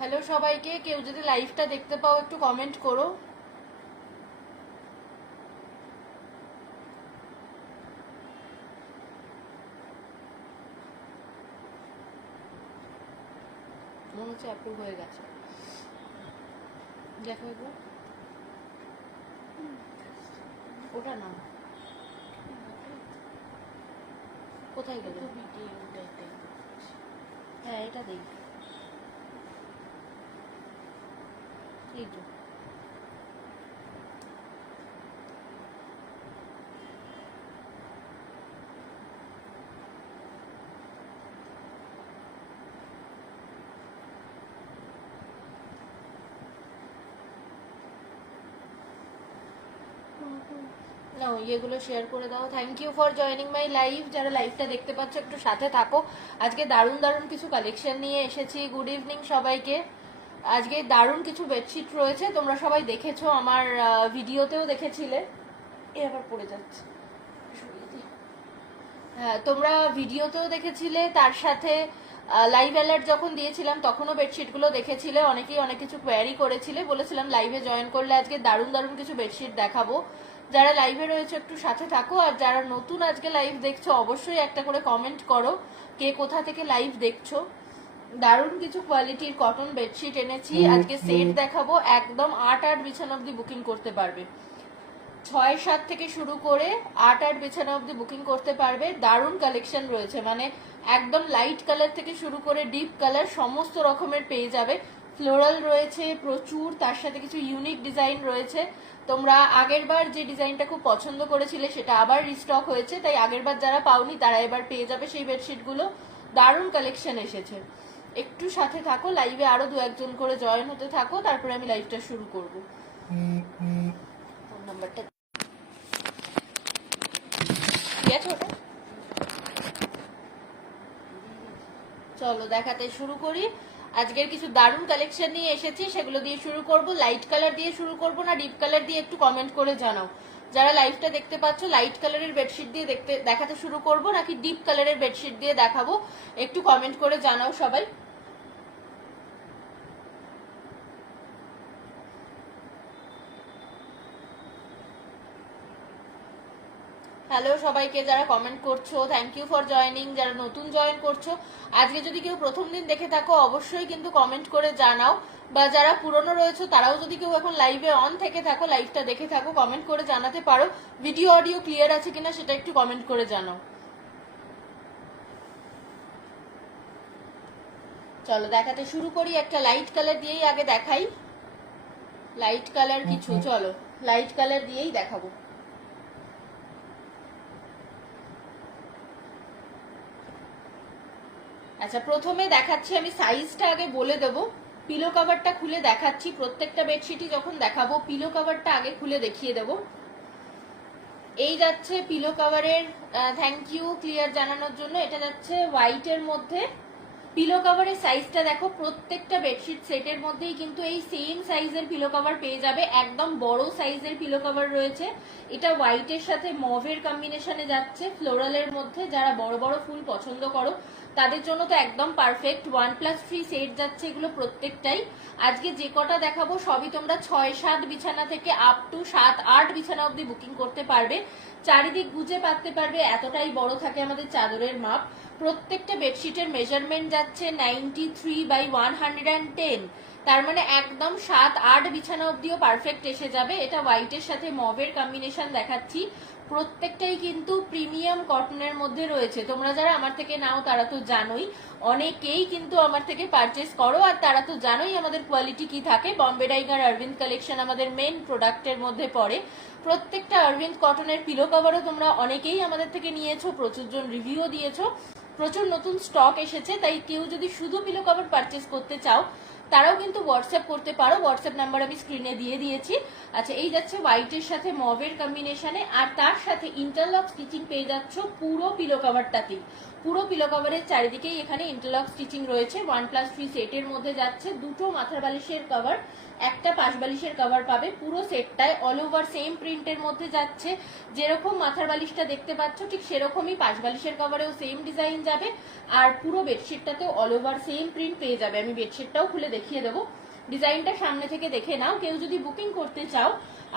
Hello সবাইকে, কেউ যদি লাইভটা দেখতে পাও একটু কমেন্ট করো। মনে হচ্ছে অ্যাপ্রুভ হয়ে গেছে, দেখো একবার। ওটা না, কোথায় গেল? হ্যাঁ এটা দেখ, এই তো। নাও এগুলো শেয়ার করে দাও। Thank you for joining my live. যারা লাইভটা দেখতে পাচ্ছ একটু সাথে থাকো। আজকে দারুণ দারুণ কিছু কালেকশন নিয়ে এসেছি। গুড ইভিনিং সবাইকে। আজকে দারুণ কিছু বেডশিট রয়েছে, তোমরা সবাই দেখেছো, আমার ভিডিওতেও দেখেছিলে। এ আবার পড়ে যাচ্ছে, হ্যাঁ তোমরা ভিডিওতেও দেখেছিলে, তার সাথে লাইভ অ্যালার্ট যখন দিয়েছিলাম তখনও বেডশিটগুলো দেখেছিলে। অনেকেই অনেক কিছু কোয়ারি করেছিলে, বলেছিলাম লাইভে জয়েন করলে আজকে দারুণ দারুণ কিছু বেডশিট দেখাবো। যারা লাইভে রয়েছে একটু সাথে থাকো, আর যারা নতুন আজকে লাইভ দেখছো অবশ্যই একটা করে কমেন্ট করো কে কোথা থেকে লাইভ দেখছো। দারুণ কিছু কোয়ালিটির কটন বেডশিট এনেছি আজকে, সেট দেখাবো। একদম 8 বিছানা অব্দি বুকিং করতে পারবে, 6-7 থেকে শুরু করে 8 বিছানা অব্দি বুকিং করতে পারবে। দারুণ কালেকশন রয়েছে, মানে একদম লাইট কালার থেকে শুরু করে ডিপ কালার সমস্ত রকমের পেয়ে যাবে। ফ্লোরাল রয়েছে প্রচুর, তার সাথে কিছু ইউনিক ডিজাইন রয়েছে। তোমরা আগেরবার যে ডিজাইনটা খুব পছন্দ করেছিলে সেটা আবার রিস্টক হয়েছে, তাই আগেরবার যারা পাওনি তারা এবার পেয়ে যাবে সেই বেডশিটগুলো। দারুণ কালেকশন এসেছে, একটু সাথে থাকো। লাইভে আরো 2-1 করে জয়েন হতে থাকো, তারপরে আমি লাইভটা শুরু করবো। ফোন নাম্বারটা চলো দেখাতে শুরু করি। আজকের কিছু দারুণ কালেকশন নিয়ে এসেছি, সেগুলো দিয়ে শুরু করব। লাইট কালার দিয়ে শুরু করব না ডিপ কালার দিয়ে, একটু কমেন্ট করে জানাও। যারা লাইভটা দেখতে পাচ্ছ, লাইট কালারের বেডশিট দিয়ে দেখাতে শুরু করব নাকি ডিপ কালারের বেডশিট দিয়ে দেখাবো, একটু কমেন্ট করে জানাও সবাই। হ্যালো সবাইকে, যারা কমেন্ট করছো থ্যাংক ইউ ফর জয়নিং। যারা নতুন জয়েন করছো, আজকে যদি কেউ প্রথম দিন দেখে থাকো অবশ্যই কিন্তু কমেন্ট করে জানাও, বা যারা পুরনো রয়েছে তারাও যদি কেউ এখন লাইভে অন থেকে থাকো, লাইভটা দেখে থাকো, কমেন্ট করে জানাতে পারো ভিডিও অডিও ক্লিয়ার আছে কিনা সেটা একটু কমেন্ট করে জানাও। চলো দেখাতে শুরু করি। একটা লাইট কালার দিয়েই আগে দেখাই, লাইট কালার কিছু, চলো লাইট কালার দিয়েই দেখাবো। আচ্ছা প্রথমে দেখাচ্ছি, আমি সাইজটা আগে বলে দেবো। পিলো কভারটা খুলে দেখাচ্ছি, প্রত্যেকটা বেডশিটই যখন দেখাবো পিলো কভারটা আগে খুলে দেখিয়ে দেবো। এই যাচ্ছে পিলো কভারের, থ্যাংক ইউ ক্লিয়ার জানানোর জন্য। এটা যাচ্ছে হোয়াইটের মধ্যে। পিলো কভারের সাইজটা দেখো, প্রত্যেকটা বেডশিট সেটের মধ্যেই কিন্তু এই সেম সাইজের পিলো কভার পেয়ে যাবে। একদম বড় সাইজের পিলো কভার রয়েছে। এটা হোয়াইটের সাথে মভের কম্বিনেশনে যাচ্ছে, ফ্লোরালের মধ্যে। যারা বড় বড় ফুল পছন্দ করো তাদের জন্য তো একদম পারফেক্ট। 1+3 সেট যাচ্ছে এগুলো প্রত্যেকটাই। আজকে যে কটা দেখাবো সবই তোমরা 6-7 বিছানা থেকে আপ টু 7-8 বিছানা অব্দি বুকিং করতে পারবে। চারিদিক গুজে পাততে পারবে, এতটাই বড় থাকে আমাদের চাদরের মাপ। প্রত্যেকটা বেডশিটের মেজারমেন্ট যাচ্ছে 93/110, তার মানে একদম 7-8 বিছানা অব্দিও পারফেক্ট এসে যাবে। এটা হোয়াইটের সাথে মভের কম্বিনেশন দেখাচ্ছি। প্রত্যেকটাই কিন্তু প্রিমিয়াম কটনের মধ্যে রয়েছে। তোমরা যারা আমার থেকে নাও তারা তো জানোই, অনেকেই কিন্তু আমার থেকে পারচেস করো, আর তারা তো জানোই আমাদের কোয়ালিটি কি থাকে। বম্বে ডাইগার অরবিন্দ কালেকশন আমাদের মেন প্রোডাক্টের মধ্যে পড়ে। প্রত্যেকটা অরবিন্দ কটনের পিলো কভারও তোমরা অনেকেই আমাদের থেকে নিয়েছো, প্রচুর জন রিভিউ দিয়েছো, প্রচুর নতুন স্টক এসেছে। তাই কেউ যদি শুধু পিলো কভার পারচেস করতে চাও তারাও কিন্তু হোয়াটসঅ্যাপ করতে পারো, হোয়াটসঅ্যাপ নাম্বার আমি স্ক্রিনে দিয়ে দিয়েছি। আচ্ছা এই যাচ্ছে হোয়াইটের সাথে মভের কম্বিনেশনে, আর তার সাথে ইন্টারলক স্টিচিং পেয়ে যাচ্ছ পুরো পিলো কভারটাতেই। পুরো পিলো কভারের চারিদিকেই এখানে ইন্টারলক স্টিচিং রয়েছে। 1+3 সেটের মধ্যে যাচ্ছে, দুটো মাথার বালিশের কভার, একটা পাশ বালিশের কভার পাবে। পুরো সেটটায় অল ওভার সেম প্রিন্টের মধ্যে যাচ্ছে। যেরকম মাথার বালিশটা দেখতে পাচ্ছ ঠিক সেরকমই পাশ বালিশের কভারেও সেম ডিজাইন যাবে, আর পুরো বেডশিটটাতেও অল ওভার সেম প্রিন্ট পেয়ে যাবে। আমি বেডশিটটাও খুলে দেখিয়ে দেবো। ডিজাইনটা সামনে থেকে দেখে নাও। কেউ যদি বুকিং করতে চাও,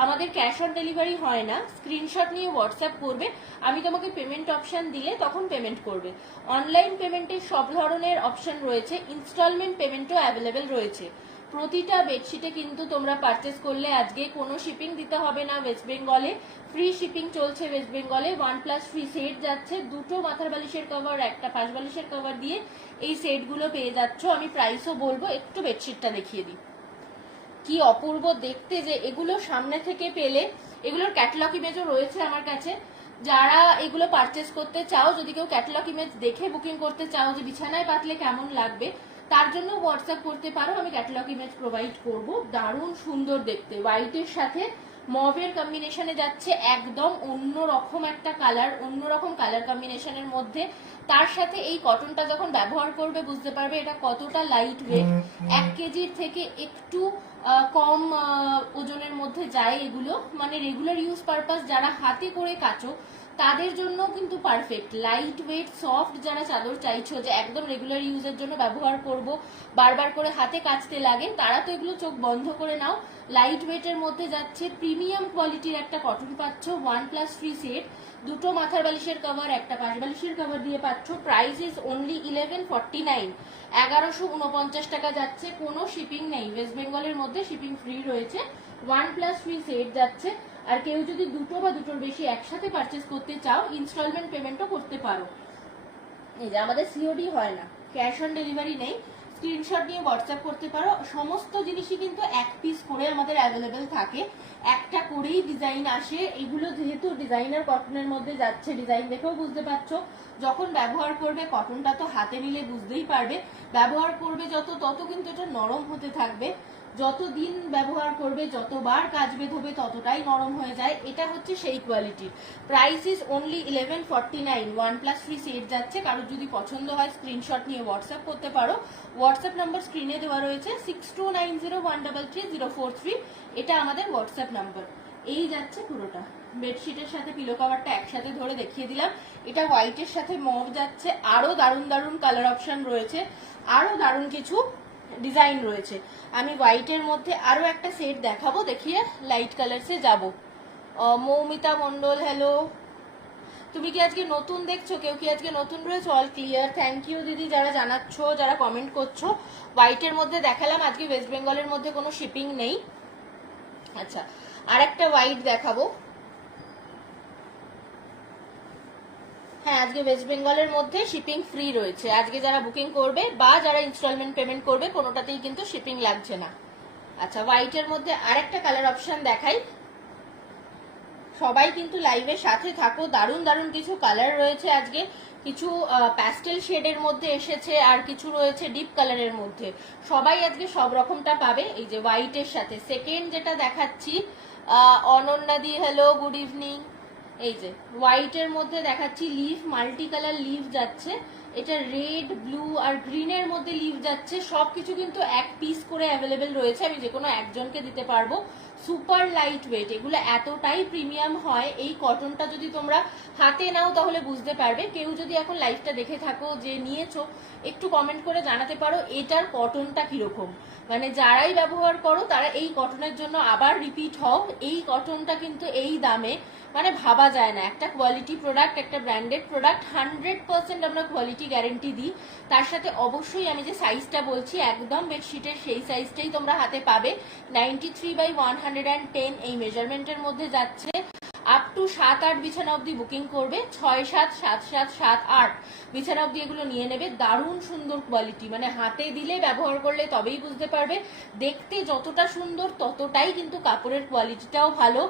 আমাদের ক্যাশ অন ডেলিভারি হয় না, স্ক্রিনশট নিয়ে হোয়াটসঅ্যাপ করবে, আমি তোমাকে পেমেন্ট অপশন দিলে তখন পেমেন্ট করবে। অনলাইন পেমেন্টের সব ধরনের অপশন রয়েছে, ইনস্টলমেন্ট পেমেন্টও অ্যাভেলেবেল রয়েছে। প্রতিটা বেডশিটে কিন্তু তোমরা পারচেস করলে আজকে কোনো শিপিং দিতে হবে না ওয়েস্ট বেঙ্গলে, ফ্রি শিপিং চলছে ওয়েস্ট বেঙ্গলে। 1+ ফ্রি সেট যাচ্ছে, দুটো মাথার বালিশের কভার, একটা পাশ বালিশের কভার দিয়ে এই সেটগুলো পেয়ে যাচ্ছ। আমি প্রাইসও বলবো, একটু বেডশিটটা দেখিয়ে দিই, কি অপূর্ব দেখতে যে এগুলো সামনে থেকে পেলে। এগুলোর ক্যাটালগ ইমেজও রয়েছে আমার কাছে। যারা এগুলো পারচেস করতে চাও, যদি কেউ ক্যাটালগ ইমেজ দেখে বুকিং করতে চাও যে বিছানায় পাতলে কেমন লাগবে, তার জন্য হোয়াটসঅ্যাপ করতে পারো, আমি ক্যাটালগ ইমেজ প্রোভাইড করব। দারুণ সুন্দর দেখতে, হোয়াইটের সাথে মভের কম্বিনেশনে যাচ্ছে, একদম অন্যরকম একটা কালার, অন্যরকম কালার কম্বিনেশনের মধ্যে। তার সাথে এই কটনটা যখন ব্যবহার করবে বুঝতে পারবে এটা কতটা লাইট ওয়েট। 1 কেজির থেকে একটু কম ওজনের মধ্যে যায় এগুলো, মানে রেগুলার ইউজ পারপাস যারা হাতে করে কাচো তাদের জন্য কিন্তু পারফেক্ট। লাইট ওয়েট সফট যারা চাদর চাইছো যে একদম রেগুলার ইউজের জন্য ব্যবহার করব, বারবার করে হাতে কাচতে লাগে, তারা তো এগুলো চোখ বন্ধ করে নাও। লাইট ওয়েটের মধ্যে যাচ্ছে, প্রিমিয়াম কোয়ালিটির একটা কটন পাচ্ছ, 1+ ফ্রি সেট, দুটো মাথার বালিশের কভার, একটা পাশ বালিশের কভার দিয়ে পাচ্ছ। প্রাইস ইজ অনলি 1149, 1149 টাকা যাচ্ছে, কোনো শিপিং নেই, ওয়েস্ট বেঙ্গলের মধ্যে শিপিং ফ্রি রয়েছে। 1+ ফ্রি সেট যাচ্ছে। আর কেউ যদি দুটো বা দুটোর বেশি একসাথে পারচেস করতে চাও, ইনস্টলমেন্ট পেমেন্টও করতে পারো। এই যে আমাদের সিওডি হয় না, ক্যাশ অন ডেলিভারি নেই, স্ক্রিনশট নিয়ে হোয়াটসঅ্যাপ করতে পারো। সমস্ত জিনিসই কিন্তু 1 পিস করে আমাদের অ্যাভেলেবেল থাকে, একটা করেই ডিজাইন আসে। এগুলো যেহেতু ডিজাইনার কটনের মধ্যে যাচ্ছে, ডিজাইন দেখেও বুঝতে পারছো। যখন ব্যবহার করবে, কটনটা তো হাতে নিলে বুঝতেই পারবে, ব্যবহার করবে যত তত কিন্তু এটা নরম হতে থাকবে। যতদিন ব্যবহার করবে, যতবার কাচবে ধোবে, ততটাই নরম হয়ে যায়। এটা হচ্ছে সেই কোয়ালিটির। Price is only 1149, 1+ free set যাচ্ছে। কারোর যদি পছন্দ হয় স্ক্রিনশট নিয়ে হোয়াটসঅ্যাপ করতে পারো। হোয়াটসঅ্যাপ নাম্বার স্ক্রিনে দেওয়া রয়েছে, 6290133043, এটা আমাদের হোয়াটসঅ্যাপ নাম্বার। এই যাচ্ছে পুরোটা, বেডশিটের সাথে পিলো কভারটা একসাথে ধরে দেখিয়ে দিলাম। এটা হোয়াইটের সাথে মভ যাচ্ছে, আরো দারুণ দারুণ কালার অপশন রয়েছে, আরো দারুণ কিছু ডিজাইন রয়েছে। আমি হোয়াইটের মধ্যে আরো একটা সেট দেখাবো, দেখিয়ে লাইট কালারসে যাব। মৌমিতা মন্ডল, হ্যালো, তুমি কি আজকে নতুন দেখছো? কেউ কি আজকে নতুন রয়েছে? অল ক্লিয়ার, থ্যাংক ইউ দিদি যারা জানাচ্ছ, যারা কমেন্ট করছো। হোয়াইটের মধ্যে দেখালাম, আজকে ওয়েস্ট বেঙ্গলের মধ্যে কোনো শিপিং নেই। আচ্ছা, আর একটা হোয়াইট দেখাবো। হ্যাঁ, আজকে ওয়েস্ট বেঙ্গলের মধ্যে শিপিং ফ্রি রয়েছে। আজকে যারা বুকিং করবে বা যারা ইনস্টলমেন্ট পেমেন্ট করবে, কোনোটাতেই কিন্তু শিপিং লাগছে না। আচ্ছা, হোয়াইটের মধ্যে আরেকটা কালার অপশন দেখাই। সবাই কিন্তু লাইভের সাথে থাকো, দারুণ দারুণ কিছু কালার রয়েছে আজকে। কিছু প্যাস্টেল শেডের মধ্যে এসেছে, আর কিছু রয়েছে ডিপ কালারের মধ্যে। সবাই আজকে সব রকমটা পাবে। এই যে হোয়াইটের সাথে সেকেন্ড যেটা দেখাচ্ছি, অনন্যা দি হ্যালো, গুড ইভিনিং। এই যে হোয়াইটের মধ্যে দেখাচ্ছি লিফ, মাল্টি কালার লিফ যাচ্ছে। এটা রেড, ব্লু আর গ্রিনের মধ্যে লিফ যাচ্ছে। সবকিছু কিন্তু 1 পিস করে অ্যাভেলেবেল রয়েছে, আমি যে কোনো একজনকে দিতে পারবো। সুপার লাইট ওয়েট, এগুলো এতটাই প্রিমিয়াম হয়। এই কটনটা যদি তোমরা হাতে নাও তাহলে বুঝতে পারবে। কেউ যদি এখন লাইভটা দেখে থাকো যে নিয়েছো, একটু কমেন্ট করে জানাতে পারো এটার কটনটা কিরকম। মানে যারাই ব্যবহার করো তারা এই কটনের জন্য আবার রিপিট হও। এই কটনটা কিন্তু এই দামে মানে ভাবা যায় না। একটা কোয়ালিটি প্রোডাক্ট, একটা ব্র্যান্ডেড প্রোডাক্ট, 100% আমরা কোয়ালিটি গ্যারেন্টি দিই। তার সাথে অবশ্যই আমি যে সাইজটা বলছি একদম বেডশিটের সেই সাইজটাই তোমরা হাতে পাবে। 93/110 এই মেজারমেন্টের মধ্যে যাচ্ছে। আপ টু 7-8 বিছানা অব্দি বুকিং করবে, 6-7, 7-7, 7-8 বিছানা অব্দি এগুলো নিয়ে নেবে। দারুণ সুন্দর কোয়ালিটি, মানে হাতে দিলে ব্যবহার করলে তবেই বুঝতে পারবে। দেখতে যতটা সুন্দর ততটাই কিন্তু কাপড়ের কোয়ালিটিটাও ভালো,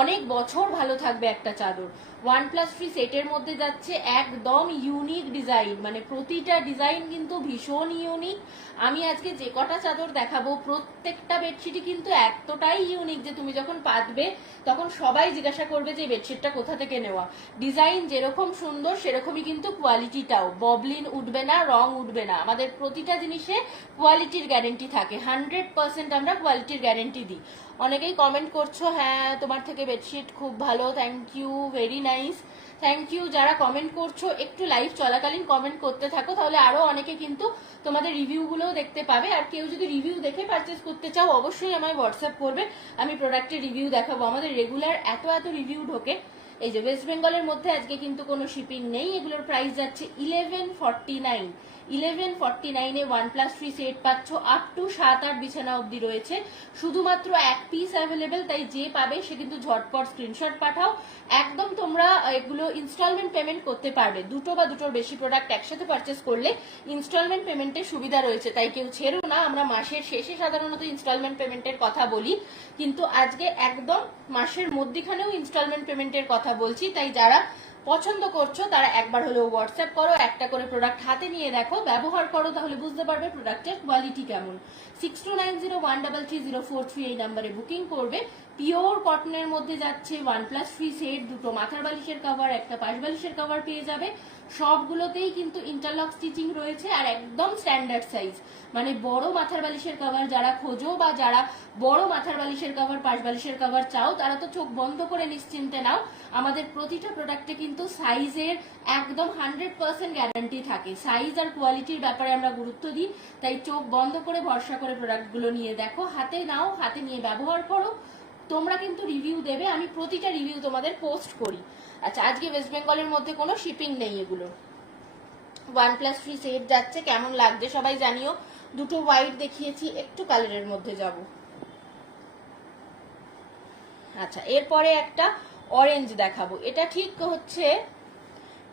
অনেক বছর ভালো থাকবে একটা চাদর। 1+ ফ্রি সেটের মধ্যে যাচ্ছে, একদম ইউনিক ডিজাইন, মানে প্রতিটা ডিজাইন কিন্তু ভীষণ ইউনিক। আমি আজকে যে কটা চাদর দেখাবো প্রত্যেকটা বেডশিটই কিন্তু এতটাই ইউনিক যে তুমি যখন পাতবে তখন সবাই জিজ্ঞাসা করবে যে বেডশিটটা কোথা থেকে নেওয়া। ডিজাইন যেরকম সুন্দর সেরকমই কিন্তু কোয়ালিটিটাও, ববলিন উঠবে না, রং উঠবে না। আমাদের প্রতিটা জিনিসে কোয়ালিটির গ্যারেন্টি থাকে, 100% আমরা কোয়ালিটির গ্যারেন্টি দিই। অনেকেই কমেন্ট করছো, হ্যাঁ তোমার থেকে বেডশিট খুব ভালো, thank you, very nice. Thank you. যারা কমেন্ট করছো একটু লাইভ চলাকালীন কমেন্ট করতে থাকো, তাহলে আরো অনেকে কিন্তু তোমাদের রিভিউ গুলোও দেখতে পাবে। আর কেউ যদি রিভিউ দেখে পারচেস করতে চাও অবশ্যই আমায় হোয়াটসঅ্যাপ করবে, আমি প্রোডাক্টের রিভিউ দেখাবো। আমাদের রেগুলার এত রিভিউ ঢোকে। এই যে ওয়েস্ট বেঙ্গলের মধ্যে আজকে কিন্তু কোনো শিপিং নেই, এগুলোর প্রাইস যাচ্ছে 1149। 1149-এ OnePlus 3 সেট পাচ্ছ, আপ টু 7-8 বিছানা অবধি রয়েছে, শুধুমাত্র এক পিস অ্যাভেলেবেল। তাই যে পাবে সে কিন্তু ঝটপট স্ক্রিনশট পাঠাও। একদম তোমরা এগুলো ইনস্টলমেন্ট পেমেন্ট করতে পারবে, দুটো বা দুটোর বেশি প্রোডাক্ট একসাথে পারচেস করলে ইনস্টলমেন্ট পেমেন্টের সুবিধা রয়েছে। তাই কেউ ছেড়ো না, আমরা মাসের শেষে সাধারণত ইনস্টলমেন্ট পেমেন্টের কথা বলি, কিন্তু আজকে একদম মাসের মধ্যখানেও ইনস্টলমেন্ট পেমেন্টের কথা বলছি। তাই যারা পছন্দ করছো তারা একবার হলেও হোয়াটসঅ্যাপ করো, একটা করে প্রোডাক্ট হাতে নিয়ে দেখো, ব্যবহার করো, তাহলে বুঝতে পারবে প্রোডাক্টের কোয়ালিটি কেমন। 6290133043 এই নাম্বারে বুকিং করবে। পিওর কটনের মধ্যে যাচ্ছে OnePlus 3 সেট, দুটো মাথার বালিশের কভার, একটা পাশ বালিশের কভার পেয়ে যাবে। সবগুলোতেই কিন্তু ইন্টারলক স্টিচিং রয়েছে আর একদম স্ট্যান্ডার্ড সাইজ, মানে বড় মাথার বালিশের কভার যারা খোঁজো বা যারা বড় মাথার বালিশের কভার পাশ বালিশের কভার চাও তারা তো চোখ বন্ধ করে নিশ্চিন্তে নাও, আমাদের প্রতিটা প্রোডাক্টে কিন্তু সাইজের একদম 100% গ্যারান্টি থাকে। সাইজ আর কোয়ালিটির ব্যাপারে আমরা গুরুত্ব দিই, তাই চোখ বন্ধ করে ভরসা করে প্রোডাক্টগুলো নিয়ে দেখো, হাতে নাও, হাতে নিয়ে ব্যবহার করো। তোমরা কিন্তু রিভিউ দেবে, আমি প্রতিটা রিভিউ তোমাদের পোস্ট করি। আচ্ছা, আজকে ওয়েস্ট বেঙ্গলের মধ্যে কোনো শিপিং নেই এগুলো। OnePlus 3 সেট যাচ্ছে, কেমন লাগছে সবাই জানিও। দুটো হোয়াইট দেখিয়েছি, একটু কালারের মধ্যে যাব। আচ্ছা, এরপরে একটা অরেঞ্জ দেখাবো, এটা ঠিক হচ্ছে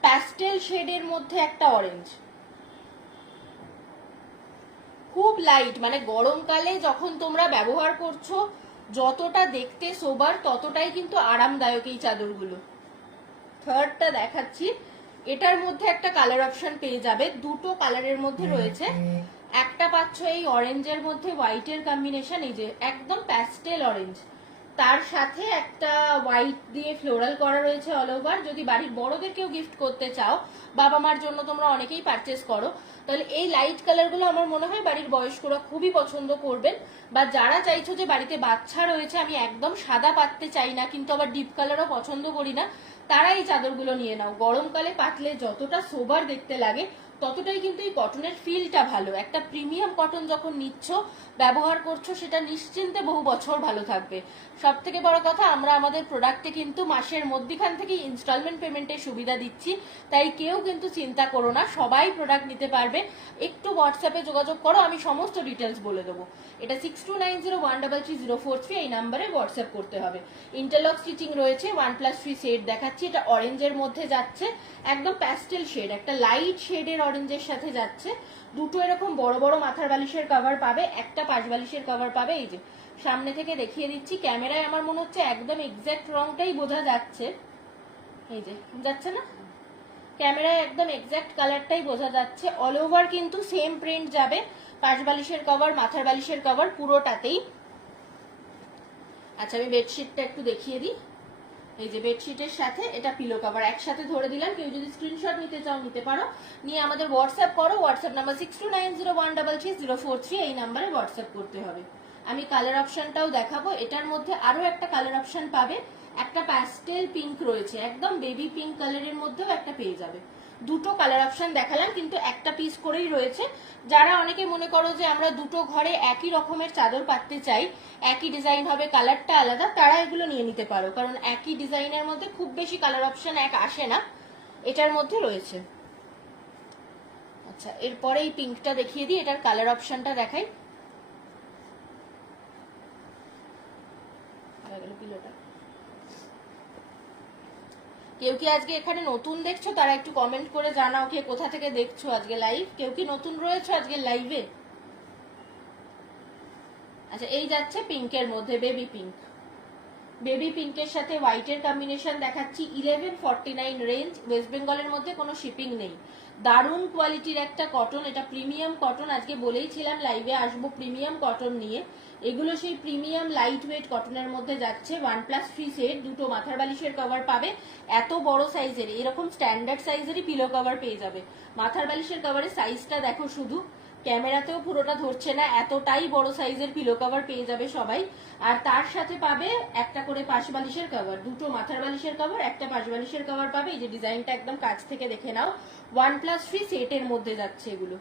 প্যাস্টেল শেডের মধ্যে একটা অরেঞ্জ, খুব লাইট, মানে গরমকালে যখন তোমরা ব্যবহার করছো যতটা দেখতে সোবার ততটাই কিন্তু আরামদায়ক এই চাদরগুলো। থার্ডটা দেখাচ্ছি, এটার মধ্যে একটা কালার অপশন পেয়ে যাবে, দুটো কালারের মধ্যে রয়েছে। একটা পাচ্ছ এই অরেঞ্জের মধ্যে হোয়াইটের কম্বিনেশন, এই যে একদম প্যাস্টেল অরেঞ্জ, তার সাথে একটা হোয়াইট দিয়ে ফ্লোরাল করা রয়েছে অল ওভার। যদি বাড়ির বড়দের কেউ গিফট করতে চাও, বাবা মার জন্য তোমরা অনেকেই পারচেস করো, তাহলে এই লাইট কালারগুলো আমার মনে হয় বাড়ির বয়স্করা খুবই পছন্দ করবেন। বা যারা চাইছো যে বাড়িতে বাচ্চা রয়েছে, আমি একদম সাদা পাততে চাই না কিন্তু আবার ডিপ কালারও পছন্দ করি না, তারা এই চাদরগুলো নিয়ে নাও। গরমকালে পাতলে যতটা সোবার দেখতে লাগে ততটাই কিন্তু এই কটনের ফিলটা ভালো। একটা প্রিমিয়াম কটন যখন নিচ্ছ, ব্যবহার করছো, সেটা নিশ্চিন্তে বহু বছর ভালো থাকবে। সব থেকে বড় কথা, আমরা আমাদের প্রোডাক্টে কিন্তু মাসের মধ্যখান থেকে ইনস্টলমেন্ট পেমেন্টের সুবিধা দিচ্ছি, তাই কেউ কিন্তু চিন্তা করো না, সবাই প্রোডাক্ট নিতে পারবে। একটু হোয়াটসঅ্যাপে যোগাযোগ করো, আমি সমস্ত ডিটেলস বলে দেবো। এটা 6290133043 এই নাম্বারে হোয়াটসঅ্যাপ করতে হবে। ইন্টারলক স্টিচিং রয়েছে। OnePlus 3 সেট দেখাচ্ছি, এটা অরেঞ্জের মধ্যে যাচ্ছে, একদম প্যাস্টেল শেড, একটা লাইট শেডের অরেঞ্জের সাথে যাচ্ছে। দুটো এরকম বড় বড় মাথার বালিশের কভার পাবে, একটা পাশ বালিশের কভার পাবে। এই যে সামনে থেকে দেখিয়ে দিচ্ছি, ক্যামেরায় আমার মনে হচ্ছে একদম এক্সাক্ট রংটাই বোঝা যাচ্ছে, এই যে যাচ্ছে না, ক্যামেরায় একদম এক্সাক্ট কালারটাই বোঝা যাচ্ছে। অল ওভার কিন্তু সেম প্রিন্ট যাবে, পাশ বালিশের কভার মাথার বালিশের কভার পুরোটাতেই। আচ্ছা, আমি বেডশিটটা একটু দেখিয়ে দিই। এই যে বেডশিটের সাথে এটা পিলো কভার একসাথে ধরে দিলাম, কেউ যদি স্ক্রিনশট নিতে চাও নিতে পারো, নিয়ে আমাদের হোয়াটসঅ্যাপ করো। হোয়াটসঅ্যাপ নাম্বার 6290133043 এই নাম্বারে হোয়াটসঅ্যাপ করতে হবে। আমি কালার অপশনটাও দেখাবো, এটার মধ্যে আরো একটা কালার অপশন পাবে, একটা প্যাস্টেল পিঙ্ক রয়েছে, একদম বেবি পিঙ্ক কালারের মধ্যেও একটা পেয়ে যাবে। দুটো কালার অপশন দেখালাম, কিন্তু একটা পিস করেই রয়েছে। যারা অনেকে মনে করো যে আমরা দুটো ঘরে একই রকমের চাদর পাততে চাই, একই ডিজাইন হবে, কালারটা আলাদা, তারা এগুলো নিয়ে নিতে পারো, কারণ একই ডিজাইনের মধ্যে খুব বেশি কালার অপশন এক আসে না, এটার মধ্যে রয়েছে। আচ্ছা, এরপরে এই পিঙ্কটা দেখিয়ে দিই, এটার কালার অপশনটা দেখাই। কেউ কি আজকে এখানে নতুন দেখছো তারা একটু কমেন্ট করে জানাও কে কোথা থেকে দেখছো আজকে লাইভ। কেউ কি নতুন রয়েছে আজকে লাইভে? আচ্ছা, এই যাচ্ছে পিঙ্কের মধ্যে, বেবি পিঙ্ক, বেবি পিঙ্কের সাথে হোয়াইটের কম্বিনেশন দেখাচ্ছি। 1149 রেঞ্জ, ওয়েস্ট বেঙ্গলের মধ্যে কোনো শিপিং নেই। দারুণ কোয়ালিটির একটা কটন, এটা প্রিমিয়াম কটন, আজকে বলেইছিলাম লাইভে আসবো প্রিমিয়াম কটন নিয়ে। এগুলো সেই প্রিমিয়াম লাইট ওয়েট কটনের মধ্যে যাচ্ছে। 1+3 সেট, দুটো মাথার বালিশের কভার পাবে। এত বড় সাইজের, এরকম স্ট্যান্ডার্ড সাইজেরই পিলো কভার পেয়ে যাবে। মাথার বালিশের কভারের সাইজটা দেখো, শুধু ক্যামেরাতেও পুরোটা ধরছে না, এতটাই বড় সাইজের পিলো কভার পেয়ে যাবে সবাই। আর তার সাথে পাবে একটা করে পাশ বালিশের কভার, দুটো মাথার বালিশের কভার, একটা পাশ বালিশের কভার পাবে। এই যে ডিজাইনটা একদম কাছ থেকে দেখে নাও, 1+3 সেটের মধ্যে যাচ্ছে এগুলো।